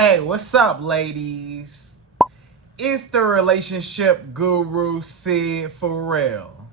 Hey, what's up, ladies? It's the relationship guru, Sydd Ferrell.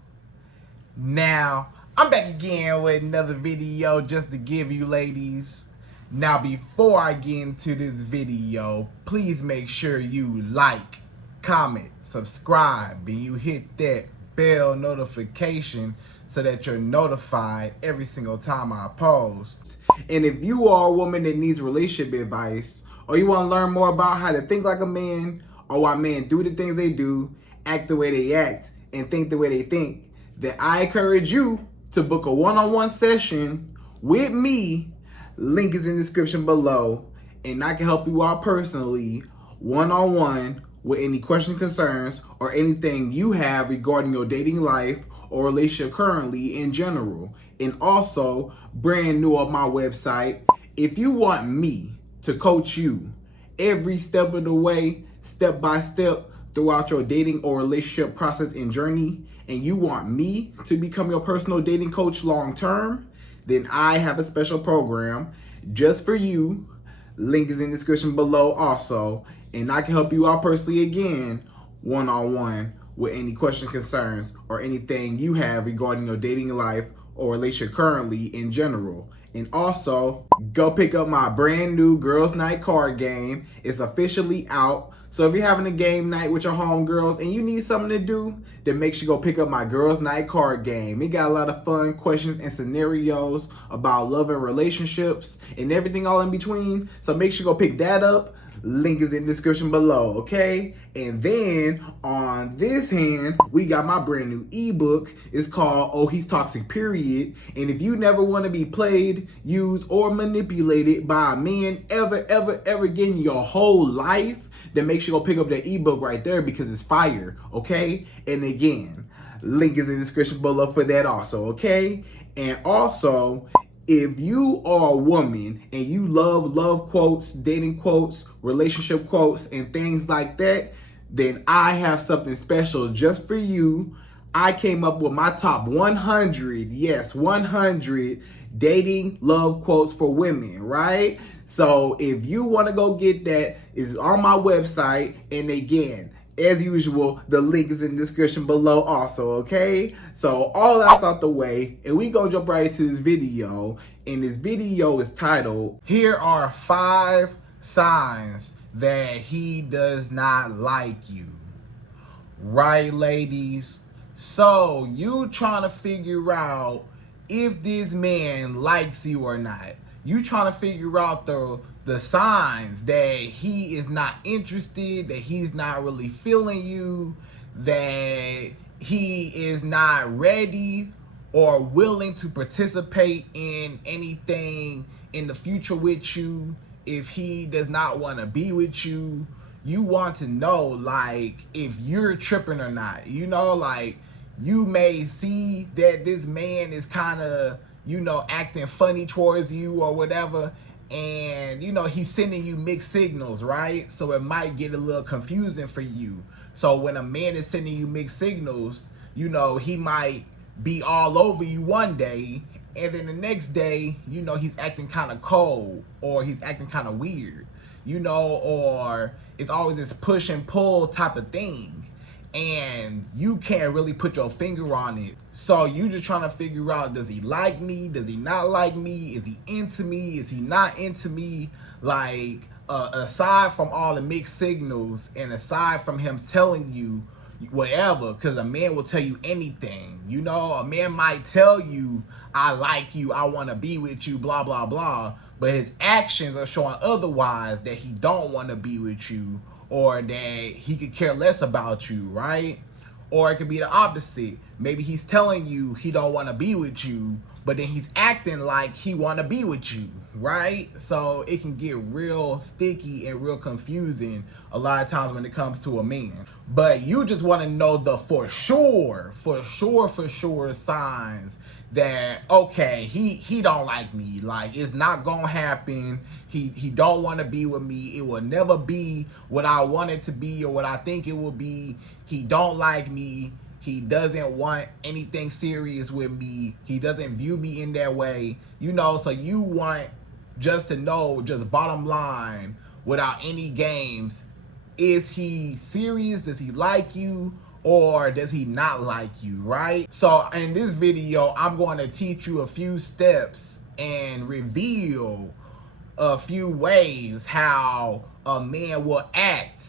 Now, I'm back again with another video just to give you ladies. Now, before I get into this video, please make sure you like, comment, subscribe, and you hit that bell notification so that you're notified every single time I post. And if you are a woman that needs relationship advice, or you want to learn more about how to think like a man, or why men do the things they do, act the way they act, and think the way they think, then I encourage you to book a one-on-one session with me. Link is in the description below, and I can help you out personally, one-on-one, with any questions, concerns, or anything you have regarding your dating life or relationship currently in general. And also, brand new on my website, if you want me to coach you every step of the way, step by step, throughout your dating or relationship process and journey, and you want me to become your personal dating coach long term, then I have a special program just for you. Link is in the description below also, and I can help you out personally again, one-on-one, with any questions, concerns, or anything you have regarding your dating life or relationship currently in general. And also, go pick up my brand new Girls Night card game. It's officially out. So if you're having a game night with your homegirls and you need something to do, then make sure you go pick up my Girls Night card game. It got a lot of fun questions and scenarios about love and relationships and everything all in between. So make sure you go pick that up. Link is in the description below, okay? And then on this hand, we got my brand new ebook. It's called Oh He's Toxic Period. And if you never want to be played, used, or manipulated by a man ever again in your whole life, then make sure you go pick up that ebook right there because it's fire, okay? And again, link is in the description below for that also, okay? And also, if you are a woman and you love quotes, dating quotes, relationship quotes, and things like that, then I have something special just for you. I came up with my top 100, yes, 100 dating love quotes for women, right? So if you want to go get that, it's on my website. And again, as usual, the link is in the description below also, okay? So all that's out the way, and we gonna jump right into this video. And this video is titled, Here Are 5 Signs That He Does Not Like You. Right, ladies? So you trying to figure out if this man likes you or not. You trying to figure out the signs that he is not interested, that he's not really feeling you, that he is not ready or willing to participate in anything in the future with you, if he does not want to be with you. You want to know, like, if you're tripping or not. You know, like, you may see that this man is kind of, you know, acting funny towards you or whatever, and you know he's sending you mixed signals, right? So it might get a little confusing for you. So when a man is sending you mixed signals, you know, he might be all over you one day, and then the next day, you know, he's acting kind of cold, or he's acting kind of weird, you know, or it's always this push and pull type of thing, and you can't really put your finger on it. So you just trying to figure out, does he like me? Does he not like me? Is he into me? Is he not into me? Like, aside from all the mixed signals, and aside from him telling you whatever, because a man will tell you anything. You know, a man might tell you, I like you, I want to be with you, blah, blah, blah. But his actions are showing otherwise, that he don't want to be with you, or that he could care less about you, right? Or it could be the opposite. Maybe he's telling you he don't want to be with you, but then he's acting like he want to be with you, right? So it can get real sticky and real confusing a lot of times when it comes to a man. But you just want to know the for sure signs that, okay, he don't like me. Like, it's not gonna happen. He don't want to be with me. It will never be what I want it to be or what I think it will be. He don't like me. He doesn't want anything serious with me. He doesn't view me in that way. You know, so you want just to know, just bottom line, without any games. Is he serious? Does he like you? Or does he not like you, right? So in this video, I'm going to teach you a few steps and reveal a few ways how a man will act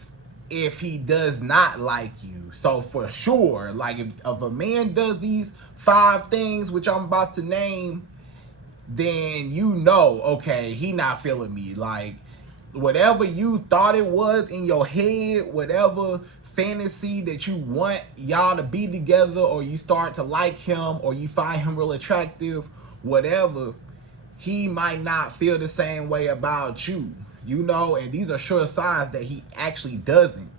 if he does not like you. So for sure, like if a man does these 5 things, which I'm about to name, then you know, okay, he not feeling me. Like whatever you thought it was in your head, whatever fantasy that you want y'all to be together, or you start to like him, or you find him real attractive, whatever, he might not feel the same way about you, you know, and these are sure signs that he actually doesn't.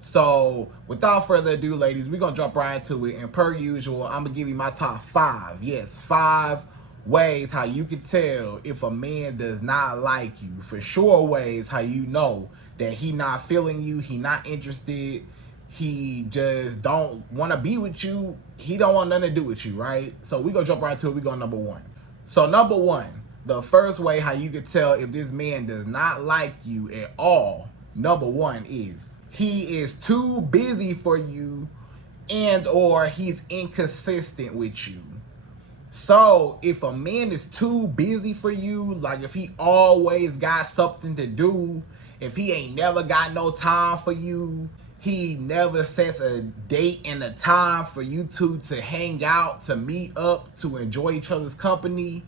So without further ado, ladies, we're gonna jump right into it, and per usual, I'm gonna give you my top 5. Yes, 5 ways how you can tell if a man does not like you. For sure ways how you know that he not feeling you, he not interested, he just don't want to be with you, he don't want nothing to do with you, right? So we gonna jump right to it. We go number 1. So number 1, the first way how you can tell if this man does not like you at all, number 1 is he is too busy for you, and or he's inconsistent with you. So if a man is too busy for you, like if he always got something to do, if he ain't never got no time for you, he never sets a date and a time for you two to hang out, to meet up, to enjoy each other's company,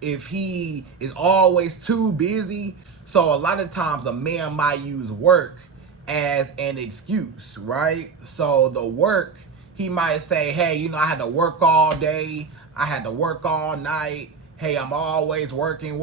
if he is always too busy. So a lot of times a man might use work as an excuse, right? So the work, he might say, hey, you know, I had to work all day, I had to work all night, hey, I'm always working.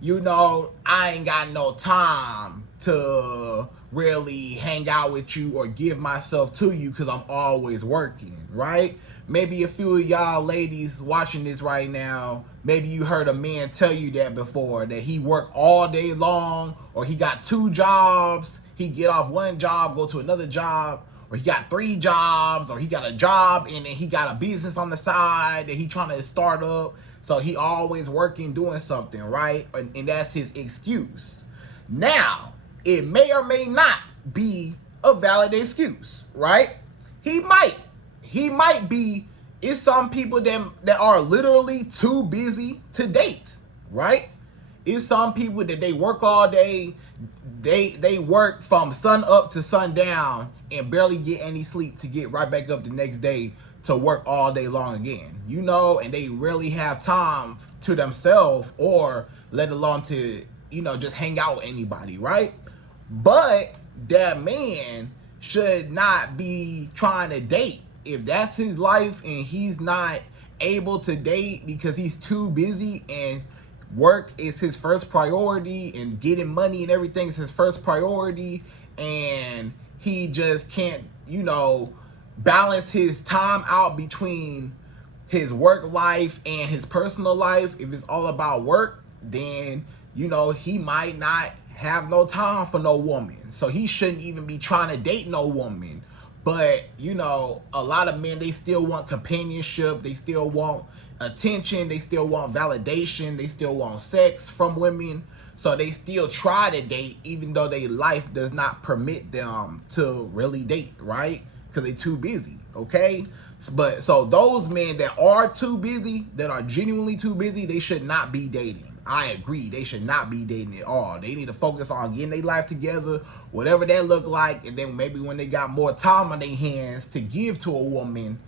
You know, I ain't got no time to really hang out with you or give myself to you because I'm always working, right? Maybe a few of y'all ladies watching this right now, maybe you heard a man tell you that before, that he worked all day long, or he got 2 jobs, he get off one job, go to another job, or he got 3 jobs, or he got a job and then he got a business on the side that he trying to start up. So he always working, doing something, right? And that's his excuse. Now, it may or may not be a valid excuse, right? He might be. It's some people that are literally too busy to date, right? It's some people that they work all day, they work from sun up to sundown and barely get any sleep to get right back up the next day to work all day long again, you know, and they rarely have time to themselves, or let alone to, you know, just hang out with anybody, right? But that man should not be trying to date. If that's his life and he's not able to date because he's too busy, and work is his first priority, and getting money and everything is his first priority, and he just can't, you know, balance his time out between his work life and his personal life, if it's all about work, then, you know, he might not have no time for no woman. So he shouldn't even be trying to date no woman. But, you know, a lot of men, they still want companionship, they still want attention, they still want validation, they still want sex from women. So they still try to date even though their life does not permit them to really date, right? Because they're too busy, okay? But so those men that are too busy, that are genuinely too busy, they should not be dating. I agree, they should not be dating at all. They need to focus on getting their life together, whatever that look like, and then maybe when they got more time on their hands to give to a woman,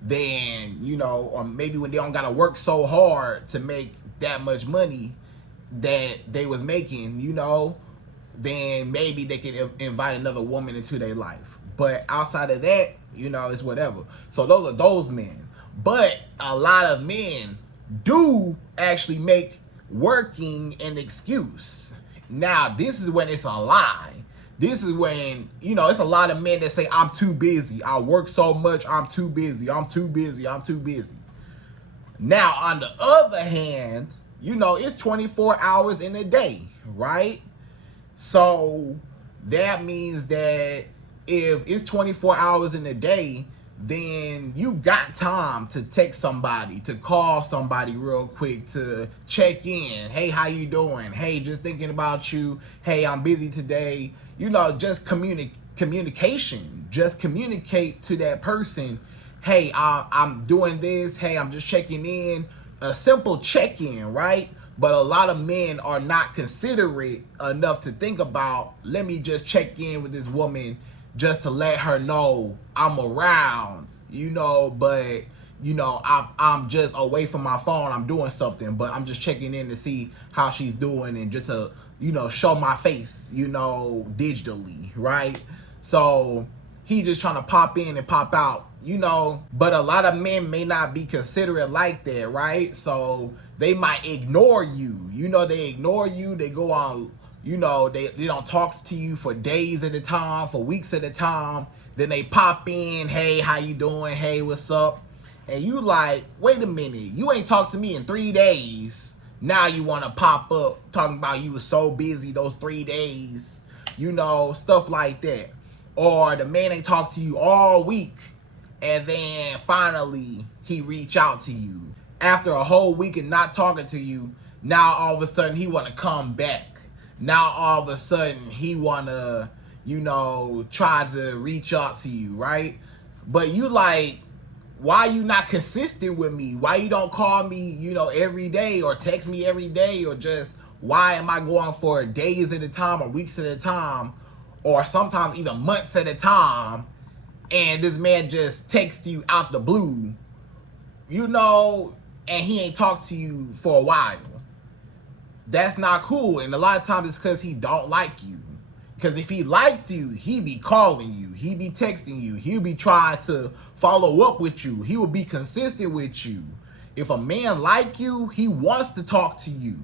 then, you know, or maybe when they don't gotta work so hard to make that much money that they was making, you know, then maybe they can invite another woman into their life. But outside of that, you know, it's whatever. So those are those men. But a lot of men do actually make working an excuse. Now, this is when it's a lie. This is when, you know, it's a lot of men that say, I'm too busy. I work so much, I'm too busy. I'm too busy. I'm too busy. Now, on the other hand, you know, it's 24 hours in a day, right? So that means that if it's 24 hours in a day, then you got time to text somebody, to call somebody real quick, to check in. Hey, how you doing? Hey, just thinking about you. Hey, I'm busy today. You know, just communication. Just communicate to that person. Hey, I'm doing this. Hey, I'm just checking in. A simple check-in, right? But a lot of men are not considerate enough to think about, let me just check in with this woman just to let her know I'm around, you know, but, you know, I'm just away from my phone. I'm doing something, but I'm just checking in to see how she's doing and just to, you know, show my face, you know, digitally, right? So he just trying to pop in and pop out, you know, but a lot of men may not be considerate like that, right? So they might ignore you, you know, they ignore you, they go on, you know, they don't talk to you for days at a time, for weeks at a time. Then they pop in, hey, how you doing? Hey, what's up? And you like, wait a minute, you ain't talked to me in 3 days. Now you want to pop up talking about you was so busy those 3 days, you know, stuff like that. Or the man ain't talked to you all week, and then finally he reach out to you. After a whole week of not talking to you, now all of a sudden he want to come back. Now all of a sudden he want to, you know, try to reach out to you, right? But you like, why you not consistent with me? Why you don't call me, you know, every day or text me every day? Or just, why am I going for days at a time or weeks at a time or sometimes even months at a time, and this man just texts you out the blue, you know, and he ain't talked to you for a while? That's not cool. And a lot of times it's because he don't like you. Because if he liked you, he be calling you, he be texting you, he'll be trying to follow up with you, he will be consistent with you. If a man like you, he wants to talk to you.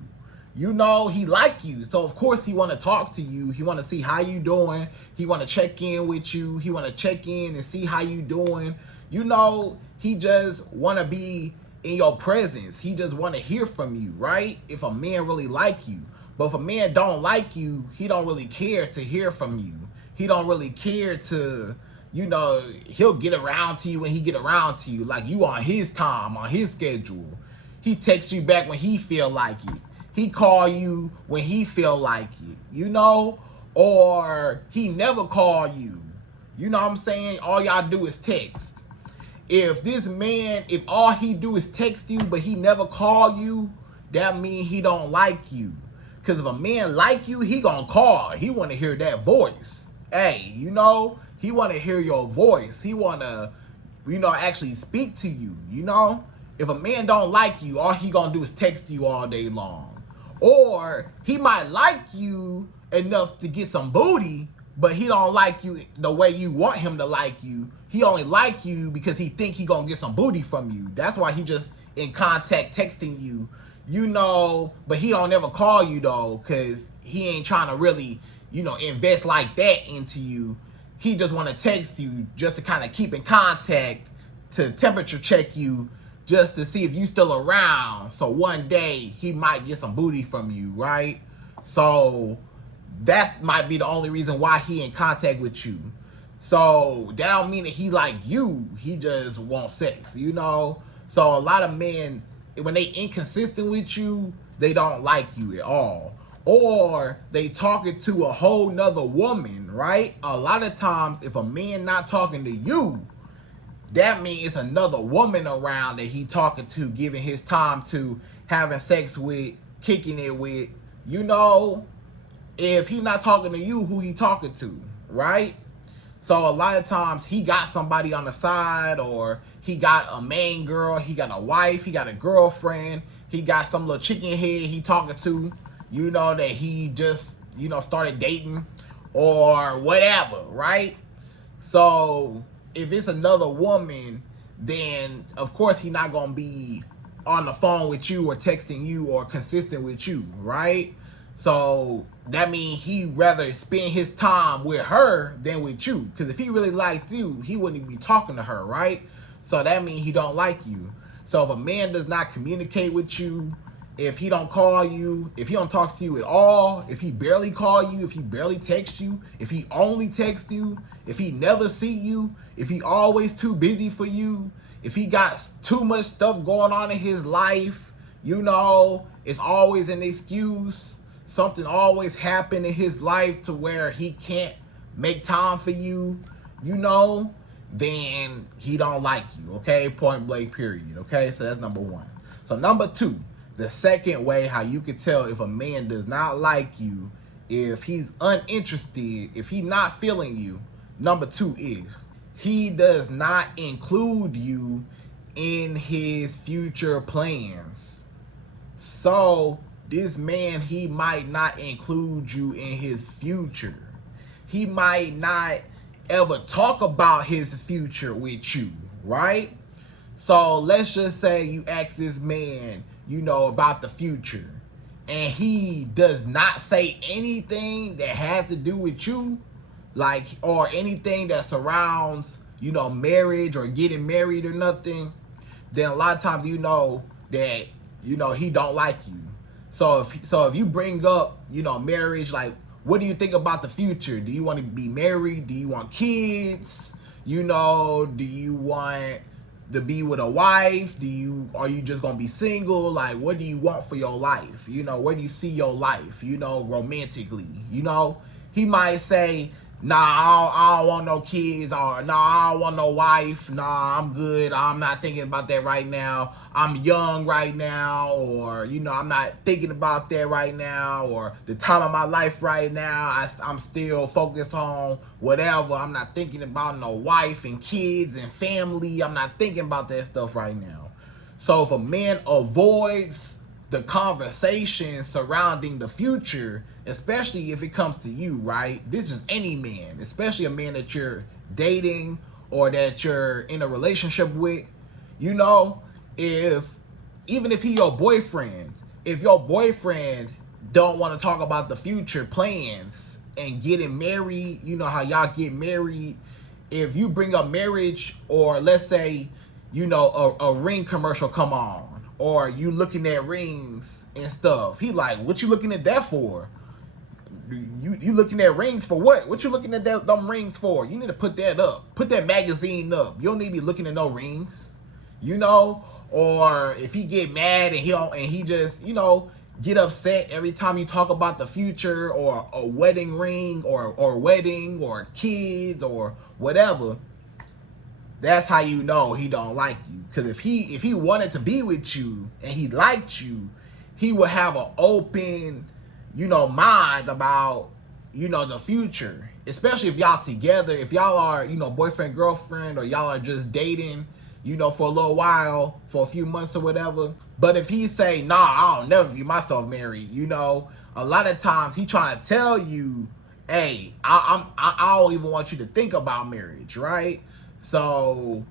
You know, he like you, so of course he want to talk to you. He want to see how you doing. He want to check in with you. He want to check in and see how you doing. You know, he just want to be in your presence. He just want to hear from you, right? If a man really like you. But if a man don't like you, he don't really care to hear from you. He don't really care to, you know, he'll get around to you when he get around to you. Like you on his time, on his schedule. He texts you back when he feel like it. He call you when he feel like it, you know? Or he never call you. You know what I'm saying? All y'all do is text. If this man, if all he do is text you, but he never call you, that means he don't like you. Because if a man like you, he gonna call. He want to hear that voice. Hey, you know? He want to hear your voice. He want to, you know, actually speak to you, you know? If a man don't like you, all he gonna do is text you all day long. Or he might like you enough to get some booty, but he don't like you the way you want him to like you. He only like you because he think he gonna get some booty from you. That's why he just in contact texting you, you know, but he don't ever call you though, because he ain't trying to really, you know, invest like that into you. He just want to text you just to kind of keep in contact, to temperature check you, just to see if you still around. So one day he might get some booty from you, right? So that might be the only reason why he in contact with you. So that don't mean that he like you. He just wants sex, you know? So a lot of men, when they inconsistent with you, they don't like you at all. Or they talking to a whole nother woman, right? A lot of times if a man not talking to you, that means it's another woman around that he talking to, giving his time to, having sex with, kicking it with. You know, if he not talking to you, who he talking to, right? So a lot of times he got somebody on the side, or he got a main girl, he got a wife, he got a girlfriend, he got some little chicken head he talking to, you know, that he just, you know, started dating or whatever, right? So if it's another woman, then of course he not gonna be on the phone with you or texting you or consistent with you, right? So that means he rather spend his time with her than with you. Because if he really liked you, he wouldn't be talking to her, right? So that means he don't like you. So if a man does not communicate with you, if he don't call you, if he don't talk to you at all, if he barely call you, if he barely text you, if he only texts you, if he never see you, if he always too busy for you, if he got too much stuff going on in his life, you know, it's always an excuse. Something always happened in his life to where he can't make time for you, you know, then he don't like you, okay? Point blank, period, okay? So that's number one. So number two, the second way how you can tell if a man does not like you, if he's uninterested, if he's not feeling you, number two is he does not include you in his future plans. So this man, he might not include you in his future. He might not ever talk about his future with you, right? So let's just say you ask this man, you know, about the future, and he does not say anything that has to do with you, like, or anything that surrounds, you know, marriage or getting married or nothing, then a lot of times you know that, you know, he don't like you. So if you bring up, you know, marriage, like, what do you think about the future? Do you want to be married? Do you want kids? You know, do you want to be with a wife? Are you just gonna be single? Like, what do you want for your life? You know, where do you see your life, you know, romantically? You know, he might say, nah, I don't want no kids, or nah, I don't want no wife, nah, I'm good, I'm not thinking about that right now, I'm young right now, or, you know, I'm not thinking about that right now, or the time of my life right now, I'm still focused on whatever, I'm not thinking about no wife and kids and family, I'm not thinking about that stuff right now. So if a man avoids the conversation surrounding the future, especially if it comes to you, right? This is any man, especially a man that you're dating or that you're in a relationship with, you know, even if he your boyfriend, if your boyfriend don't want to talk about the future plans and getting married, you know how y'all get married, if you bring up marriage, or let's say, you know, a ring commercial come on, or you looking at rings and stuff, he like, what you looking at that for? You looking at rings for what? What you looking at them rings for? You need to put that up. Put that magazine up. You don't need to be looking at no rings, you know? Or if he get mad and he just, you know, get upset every time you talk about the future or a wedding ring or wedding or kids or whatever, that's how you know he don't like you. Because if he wanted to be with you and he liked you, he would have an open, you know, mind about, you know, the future. Especially if y'all together, if y'all are, you know, boyfriend, girlfriend, or y'all are just dating, you know, for a little while, for a few months or whatever. But if he say, nah, I'll never view myself married, you know, a lot of times he trying to tell you, hey, I don't even want you to think about marriage, right? So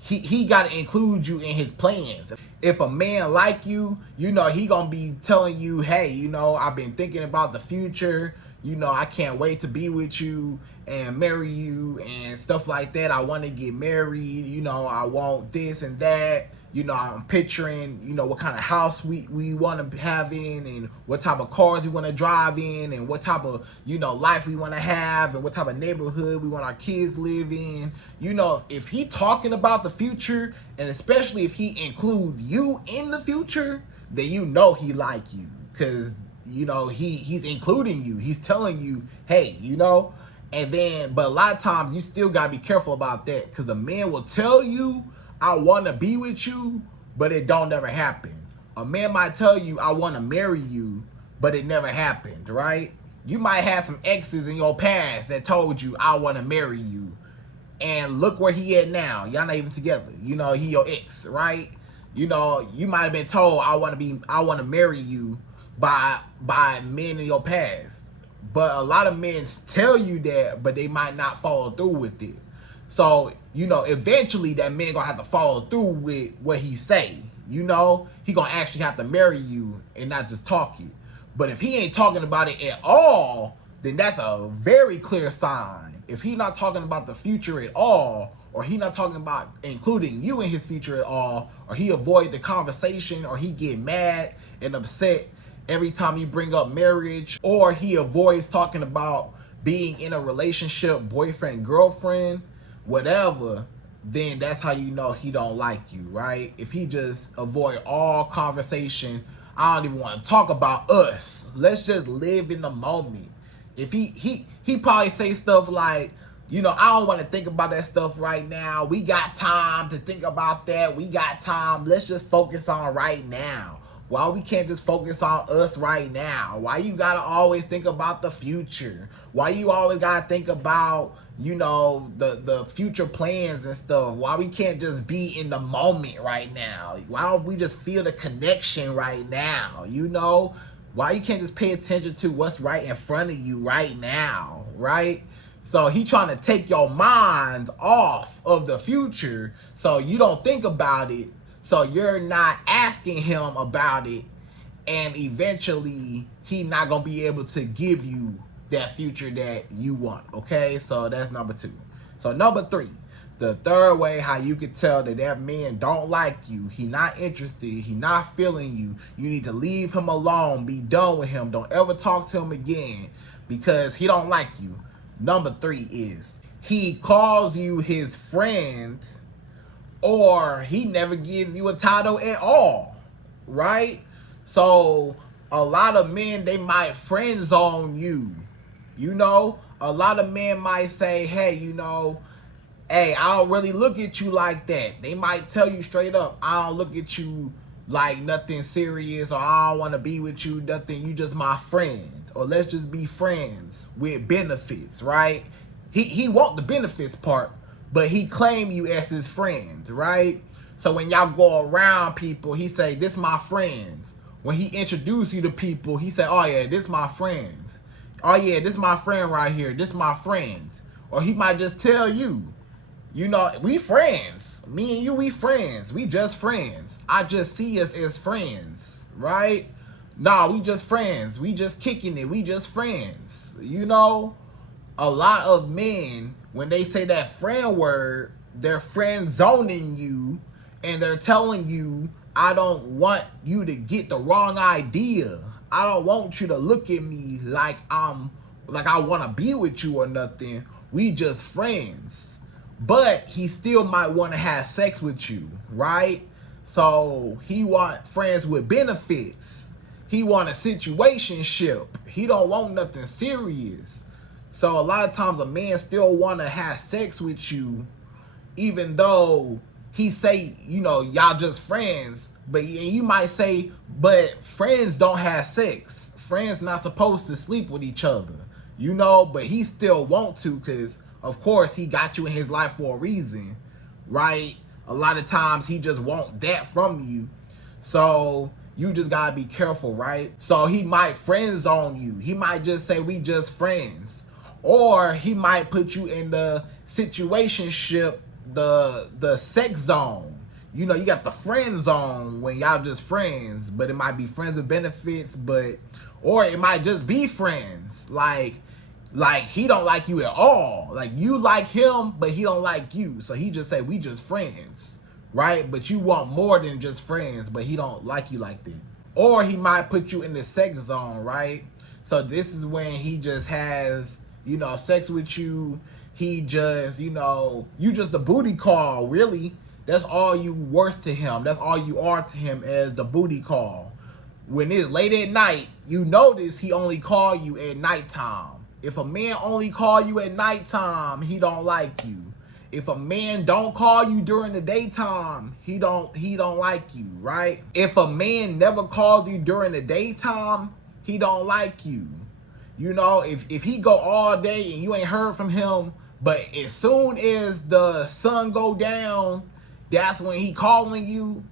he got to include you in his plans. If a man like you, you know, he gonna be telling you, hey, you know, I've been thinking about the future, you know, I can't wait to be with you and marry you and stuff like that. I want to get married, you know, I want this and that, you know, I'm picturing, you know, what kind of house we want to have in, and what type of cars we want to drive in, and what type of, you know, life we want to have, and what type of neighborhood we want our kids live in. You know, if he talking about the future, and especially if he include you in the future, then you know he like you, because, you know, he's including you. He's telling you, hey, you know. And then, but a lot of times you still gotta be careful about that, because a man will tell you, I want to be with you, but it don't never happen. A man might tell you, I want to marry you, but it never happened, right? You might have some exes in your past that told you, I want to marry you, and look where he at now. Y'all not even together. You know, he your ex, right? You know, you might have been told, I want to marry you by men in your past. But a lot of men tell you that, but they might not follow through with it. So, you know, eventually that man gonna have to follow through with what he say. You know, he gonna actually have to marry you and not just talk it. But if he ain't talking about it at all, then that's a very clear sign. If he's not talking about the future at all, or he not talking about including you in his future at all, or he avoid the conversation, or he get mad and upset every time you bring up marriage, or he avoids talking about being in a relationship, boyfriend, girlfriend, whatever, then that's how you know he don't like you, right? If he just avoid all conversation, I don't even want to talk about us. Let's just live in the moment. If he probably say stuff like, you know, I don't want to think about that stuff right now. We got time to think about that. We got time. Let's just focus on right now. Why we can't just focus on us right now? Why you gotta always think about the future? Why you always gotta think about, you know, the future plans and stuff? Why we can't just be in the moment right now? Why don't we just feel the connection right now? You know, why you can't just pay attention to what's right in front of you right now, right? So he trying to take your mind off of the future so you don't think about it, so you're not asking him about it, and eventually he not gonna be able to give you that future that you want, okay? So that's number 2. So number 3, the third way how you could tell that that man don't like you, he not interested, he not feeling you, you need to leave him alone, be done with him, don't ever talk to him again because he don't like you. Number 3 is he calls you his friend, or he never gives you a title at all, right? So a lot of men, they might friend zone you. You know, a lot of men might say, hey, you know, hey, I don't really look at you like that. They might tell you straight up, I don't look at you like nothing serious, or I don't want to be with you, nothing, you just my friend. Or let's just be friends with benefits, right? He want the benefits part, but he claim you as his friend, right? So when y'all go around people, he say, this my friends. When he introduce you to people, he say, oh yeah, this my friends. Oh yeah, this my friend right here, this my friends. Or he might just tell you, you know, we friends. Me and you, we friends. We just friends. I just see us as friends, right? Nah, we just friends. We just kicking it. We just friends. You know, a lot of men, when they say that friend word, they're friend zoning you, and they're telling you, I don't want you to get the wrong idea. I don't want you to look at me like I want to be with you or nothing. We just friends. But he still might want to have sex with you, right? So he want friends with benefits. He want a situationship. He don't want nothing serious. So a lot of times a man still want to have sex with you, even though he say, you know, y'all just friends. But you might say, but friends don't have sex. Friends not supposed to sleep with each other, you know, but he still want to, because of course he got you in his life for a reason, right? A lot of times he just want that from you. So you just gotta be careful, right? So he might friend zone you. He might just say, we just friends. Or he might put you in the situationship, the sex zone. You know, you got the friend zone when y'all just friends, but it might be friends with benefits, or it might just be friends. Like he don't like you at all. Like you like him, but he don't like you. So he just say, we just friends, right? But you want more than just friends, but he don't like you like that. Or he might put you in the sex zone, right? So this is when he just has, you know, sex with you. He just, you know, you just the booty call, really. That's all you worth to him. That's all you are to him, as the booty call. When it's late at night, you notice he only call you at nighttime. If a man only call you at nighttime, he don't like you. If a man don't call you during the daytime, he don't like you, right? If a man never calls you during the daytime, he don't like you. You know, if he go all day and you ain't heard from him, but as soon as the sun go down, that's when he calling you.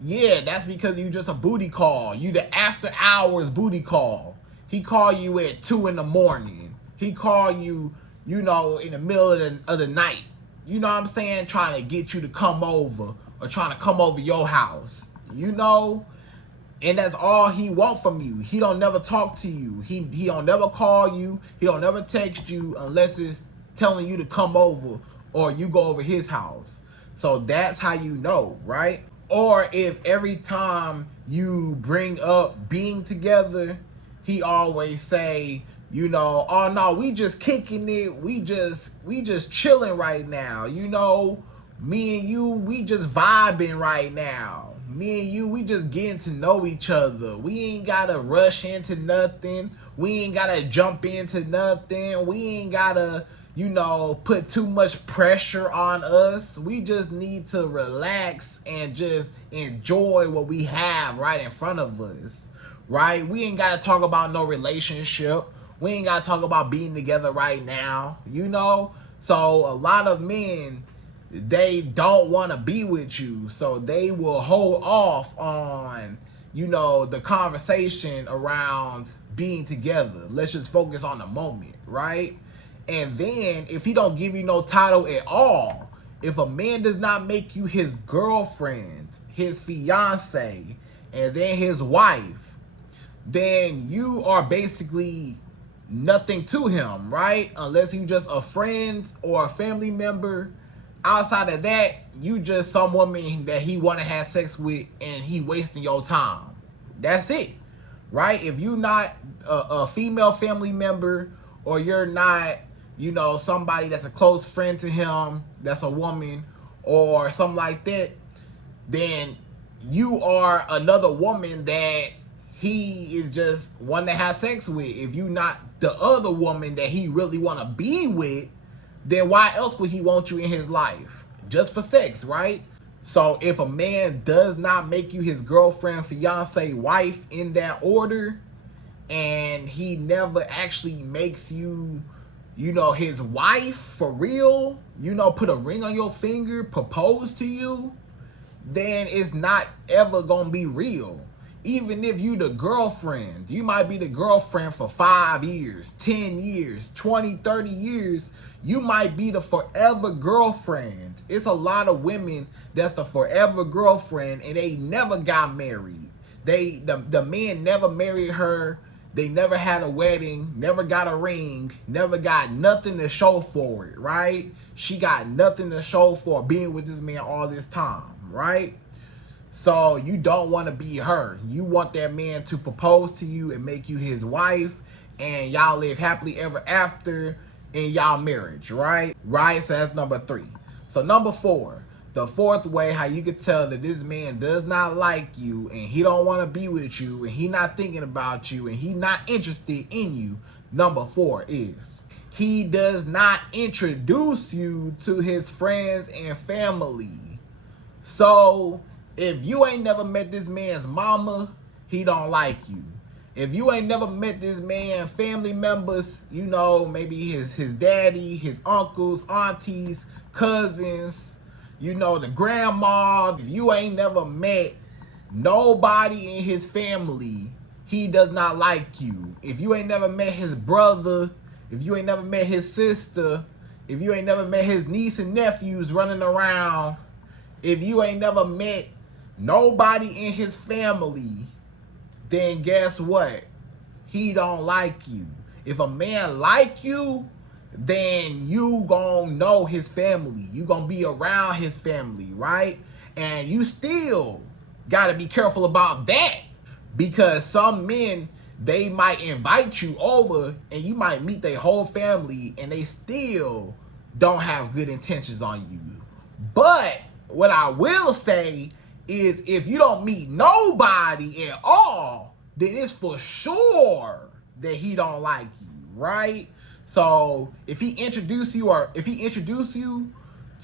Yeah, that's because you just a booty call. You the after hours booty call. He call you at 2 in the morning. He call you, you know, in the middle of the night. You know what I'm saying? Trying to get you to come over, or trying to come over your house. You know, And that's all he want from you. He don't never talk to you. He don't never call you. He don't never text you unless it's telling you to come over or you go over his house. So that's how you know, right? Or if every time you bring up being together, he always say, you know, oh no, we just kicking it. We just chilling right now. You know, me and you, we just vibing right now. Me and you, we just getting to know each other. We ain't gotta rush into nothing. We ain't gotta jump into nothing. We ain't gotta, you know, put too much pressure on us. We just need to relax and just enjoy what we have right in front of us, right? We ain't gotta talk about no relationship. We ain't gotta talk about being together right now, you know? So a lot of men, they don't want to be with you, so they will hold off on, you know, the conversation around being together. Let's just focus on the moment, right? And then if he don't give you no title at all, if a man does not make you his girlfriend, his fiance, and then his wife, then you are basically nothing to him, right? Unless you just a friend or a family member. Outside of that, you just some woman that he want to have sex with and he wasting your time. That's it, right? If you not a female family member, or you're not, you know, somebody that's a close friend to him, that's a woman or something like that, then you are another woman that he is just wanting to have sex with. If you not the other woman that he really want to be with, then why else would he want you in his life? Just for sex, right? So if a man does not make you his girlfriend, fiance, wife in that order, and he never actually makes you, you know, his wife for real, you know, put a ring on your finger, propose to you, then it's not ever gonna be real. Even if you the girlfriend, you might be the girlfriend for 5 years, 10 years, 20, 30 years. You might be the forever girlfriend. It's a lot of women that's the forever girlfriend and they never got married. The man never married her. They never had a wedding, never got a ring, never got nothing to show for it, right? She got nothing to show for being with this man all this time, right? So you don't want to be her. You want that man to propose to you and make you his wife, and y'all live happily ever after in y'all marriage, right? Right, so that's number 3. So number 4, the fourth way how you could tell that this man does not like you and he don't want to be with you and he not thinking about you and he not interested in you, number 4 is he does not introduce you to his friends and family. So if you ain't never met this man's mama, he don't like you. If you ain't never met this man's family members, you know, maybe his daddy, his uncles, aunties, cousins, you know, the grandma. If you ain't never met nobody in his family, he does not like you. If you ain't never met his brother, if you ain't never met his sister, if you ain't never met his niece and nephews running around, if you ain't never met nobody in his family, then guess what? He don't like you. If a man like you, then you gonna know his family. You gonna be around his family, right? And you still gotta be careful about that, because some men, they might invite you over and you might meet their whole family and they still don't have good intentions on you. But what I will say is, if you don't meet nobody at all, then it's for sure that he don't like you, right? So if he introduce you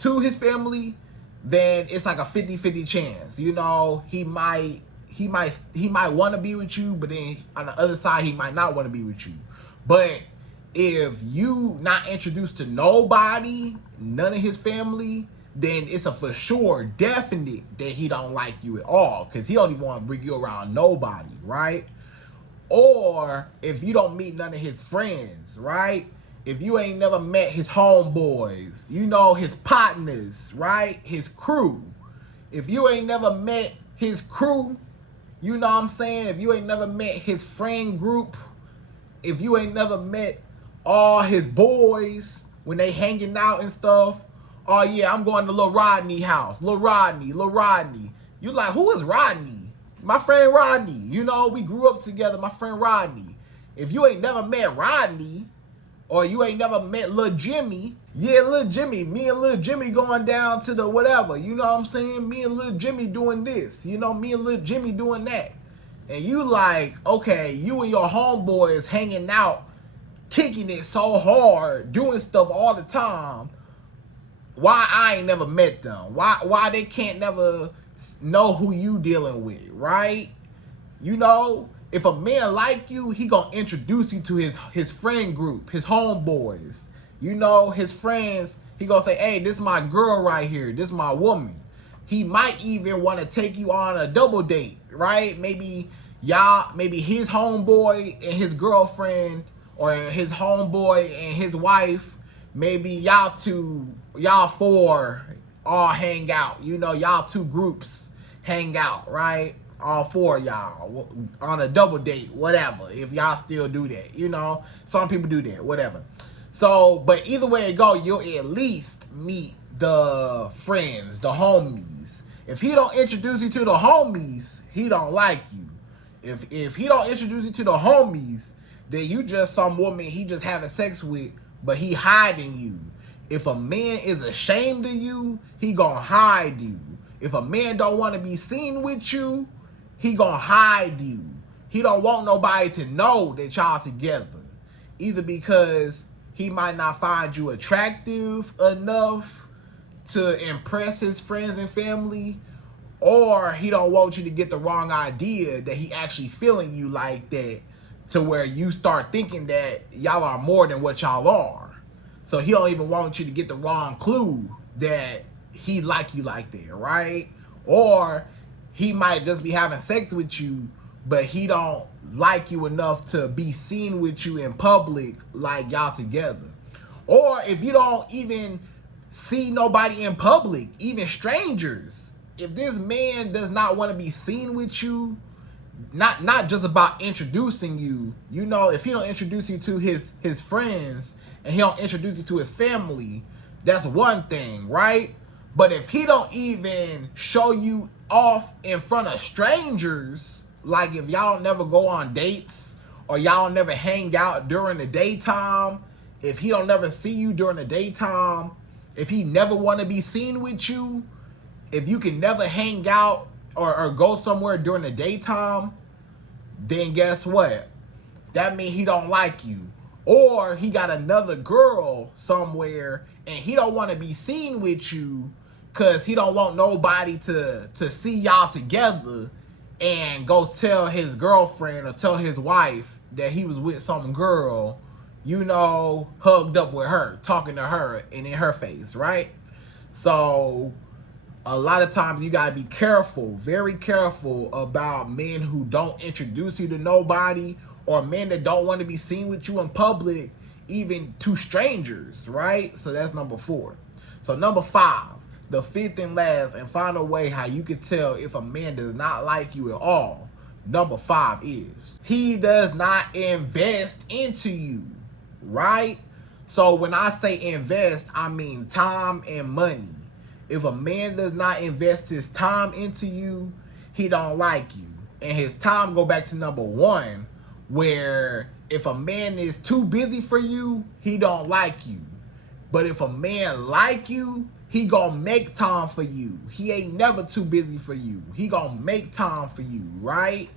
to his family, then it's like a 50-50 chance. You know, he might want to be with you, but then on the other side, he might not want to be with you. But if you not introduced to nobody, none of his family, then it's a for sure definite that he don't like you at all, because he don't even want to bring you around nobody, right? Or if you don't meet none of his friends, right? If you ain't never met his homeboys, you know, his partners, right? His crew. If you ain't never met his crew, You know what I'm saying? If you ain't never met his friend group, if you ain't never met all his boys when they hanging out and stuff, oh yeah, I'm going to Lil Rodney house. Lil Rodney. You like, who is Rodney? My friend Rodney. You know, we grew up together, my friend Rodney. If you ain't never met Rodney, or you ain't never met Lil Jimmy, yeah, Lil Jimmy, me and Lil Jimmy going down to the whatever, you know what I'm saying? Me and Lil Jimmy doing this, you know, me and Lil Jimmy doing that. And you like, okay, you and your homeboys hanging out, kicking it so hard, doing stuff all the time. Why I ain't never met them? Why they can't never know who you dealing with, right? You know, if a man like you, he gonna introduce you to his friend group, his homeboys. You know, his friends, he gonna say, hey, this is my girl right here. This is my woman. He might even want to take you on a double date, right? Maybe his homeboy and his girlfriend, or his homeboy and his wife, maybe y'all four all hang out. You know, y'all two groups hang out, right? All four of y'all on a double date, whatever. If y'all still do that, you know, some people do that, whatever. So, but either way it go, you'll at least meet the friends, the homies. If he don't introduce you to the homies, he don't like you. If he don't introduce you to the homies, then you just some woman he just having sex with, but he hiding you. If a man is ashamed of you, he gonna hide you. If a man don't want to be seen with you, he gonna hide you. He don't want nobody to know that y'all together. Either because he might not find you attractive enough to impress his friends and family, or he don't want you to get the wrong idea that he actually feeling you like that, to where you start thinking that y'all are more than what y'all are. So he don't even want you to get the wrong clue that he like you like that, right? Or he might just be having sex with you, but he don't like you enough to be seen with you in public like y'all together. Or if you don't even see nobody in public, even strangers, if this man does not want to be seen with you, not just about introducing you, you know, if he don't introduce you to his friends and he don't introduce you to his family, that's one thing, right? But if he don't even show you off in front of strangers, like if y'all don't never go on dates or y'all don't never hang out during the daytime, if he don't never see you during the daytime, if he never want to be seen with you, if you can never hang out or go somewhere during the daytime, then guess what? That means he don't like you. Or he got another girl somewhere and he don't want to be seen with you because he don't want nobody to see y'all together and go tell his girlfriend or tell his wife that he was with some girl, you know, hugged up with her, talking to her and in her face, right? So a lot of times you gotta be careful, very careful about men who don't introduce you to nobody, or men that don't want to be seen with you in public, even to strangers, right? So that's number 4. So number 5, the fifth and last and final way how you can tell if a man does not like you at all, number 5 is he does not invest into you, right? So when I say invest, I mean time and money. If a man does not invest his time into you, he don't like you. And his time go back to number 1, where if a man is too busy for you, he don't like you. But if a man like you, he gonna make time for you. He ain't never too busy for you. He gonna make time for you, right?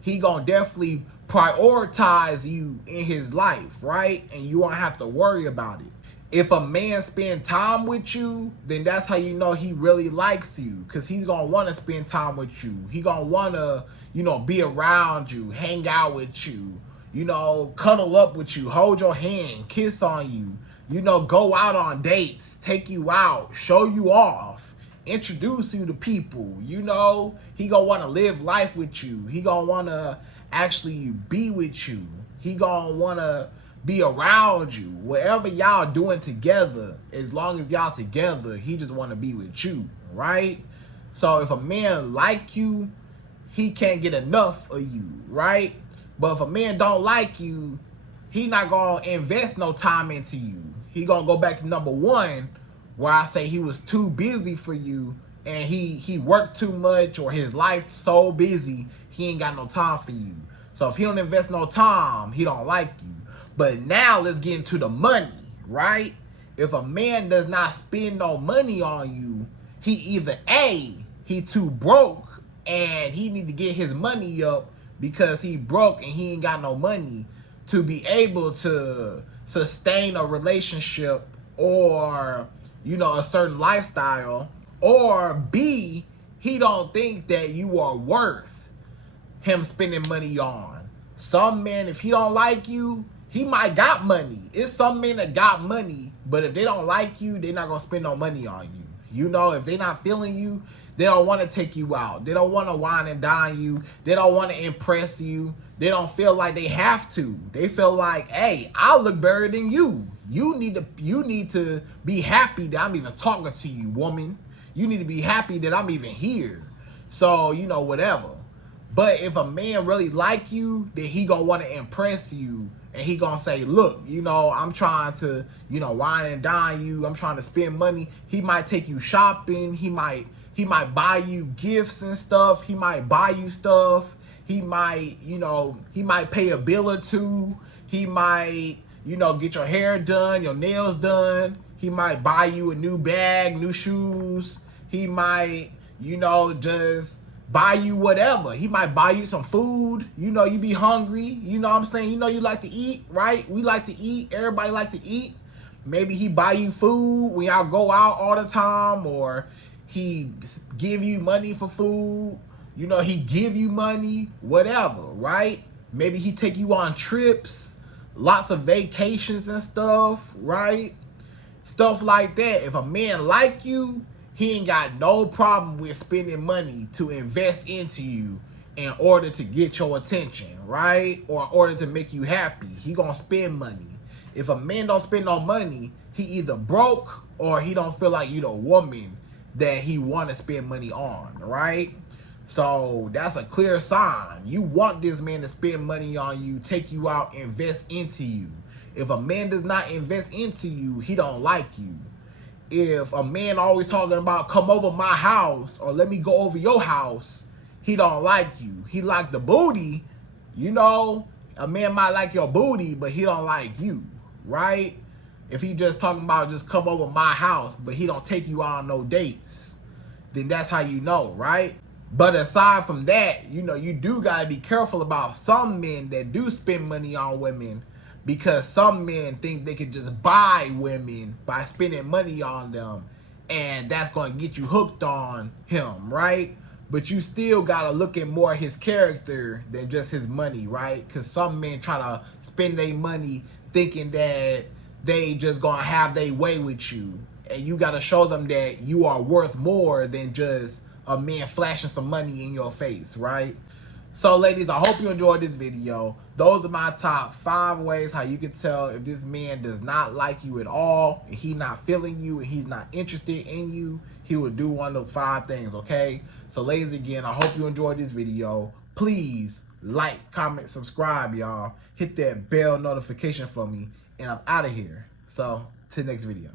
He gonna definitely prioritize you in his life, right? And you won't have to worry about it. If a man spend time with you, then that's how you know he really likes you, because he's going to want to spend time with you. He going to want to, you know, be around you, hang out with you, you know, cuddle up with you, hold your hand, kiss on you, you know, go out on dates, take you out, show you off, introduce you to people, you know. He going to want to live life with you. He going to want to actually be with you. He going to want to be around you. Whatever y'all doing together, as long as y'all together, he just want to be with you, right? So if a man like you, he can't get enough of you, right? But if a man don't like you, he not gonna invest no time into you. He gonna go back to number one, where I say he was too busy for you, and he worked too much, or his life so busy he ain't got no time for you. So if he don't invest no time, he don't like you. But now let's get into the money, right? If a man does not spend no money on you, he either A, he too broke and he need to get his money up because he broke and he ain't got no money to be able to sustain a relationship or, you know, a certain lifestyle. Or B, he don't think that you are worth him spending money on. Some men, if he don't like you, he might got money. It's some men that got money, but if they don't like you, they're not gonna spend no money on you. You know, if they're not feeling you, they don't want to take you out. They don't want to wine and dine you. They don't want to impress you. They don't feel like they have to. They feel like, hey, I look better than you. You need to be happy that I'm even talking to you, woman. You need to be happy that I'm even here. So, you know, whatever. But if a man really like you, then he gonna want to impress you. And he gonna say, look, you know, I'm trying to, you know, wine and dine you. I'm trying to spend money. He might take you shopping. He might buy you gifts and stuff. He might buy you stuff. He might, you know, he might pay a bill or two. He might, you know, get your hair done, your nails done. He might buy you a new bag, new shoes. He might, you know, just buy you whatever. He might buy you some food. You know, you be hungry. You know what I'm saying? You know you like to eat, right? We like to eat. Everybody like to eat. Maybe he buy you food when y'all go out all the time, or he give you money for food. You know, he give you money, whatever, right? Maybe he take you on trips, lots of vacations and stuff, right? Stuff like that. If a man like you, he ain't got no problem with spending money to invest into you in order to get your attention, right? Or in order to make you happy. He gonna spend money. If a man don't spend no money, he either broke or he don't feel like you the woman that he want to spend money on, right? So that's a clear sign. You want this man to spend money on you, take you out, invest into you. If a man does not invest into you, he don't like you. If a man always talking about come over my house or let me go over your house, he don't like you. He like the booty. You know, a man might like your booty, but he don't like you, right? If he just talking about just come over my house, but he don't take you on no dates, then that's how you know, right? But aside from that, you know, you do gotta be careful about some men that do spend money on women, because some men think they could just buy women by spending money on them, and that's going to get you hooked on him, right? But you still got to look at more his character than just his money, right? Because some men try to spend their money thinking that they just going to have their way with you. And you got to show them that you are worth more than just a man flashing some money in your face, right? So ladies, I hope you enjoyed this video. Those are my top 5 ways how you can tell if this man does not like you at all, and he's not feeling you, and he's not interested in you. He will do one of those 5 things, okay? So ladies, again, I hope you enjoyed this video. Please like, comment, subscribe, y'all. Hit that bell notification for me, and I'm out of here. So, to the next video.